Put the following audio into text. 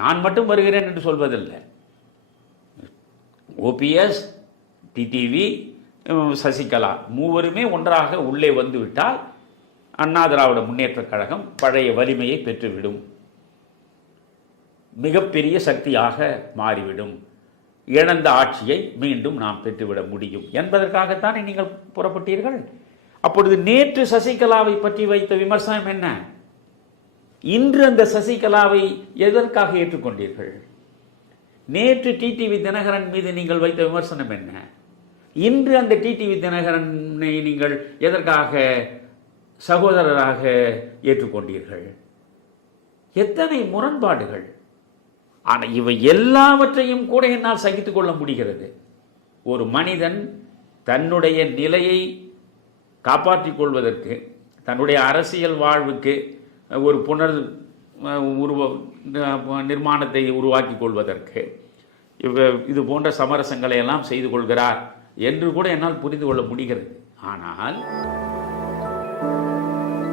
நான் மட்டும் வருகிறேன் என்று சொல்வதில்லை. ஓபிஎஸ் டிடிவி சசிகலா மூவருமே ஒன்றாக உள்ளே வந்துவிட்டால் அண்ணா திராவிட முன்னேற்றக் கழகம் பழைய வலிமையை பெற்றுவிடும். மிகப்பெரிய சக்தியாக மாறிவிடும். இழந்த ஆட்சியை மீண்டும் நாம் பெற்றுவிட முடியும். என்பதற்காகத்தானே நீங்கள் புறப்பட்டீர்கள்? அப்பொழுது நேற்று சசிகலாவை பற்றி வைத்த விமர்சனம் என்ன? இன்று அந்த சசிகலாவை எதற்காக ஏற்றுக்கொண்டீர்கள்? நேற்று டிடிவி தினகரன் மீது நீங்கள் வைத்த விமர்சனம் என்ன? இன்று அந்த டிடிவி தினகரனை நீங்கள் எதற்காக சகோதரராக ஏற்றுக்கொண்டீர்கள்? எத்தனை முரண்பாடுகள். ஆனால் இவை எல்லாவற்றையும் கூட என்னால் சகித்துக் கொள்ள முடிகிறது. ஒரு மனிதன் தன்னுடைய நிலையை காப்பாற்றிக் கொள்வதற்கு தன்னுடைய அரசியல் வாழ்வுக்கு ஒரு புனர் உருவ நிர்மாணத்தை உருவாக்கி கொள்வதற்கு. இது போன்ற சமரசங்களை எல்லாம் செய்து கொள்கிறார் என்று கூட என்னால் புரிந்து கொள்ள முடிகிறது. ஆனால்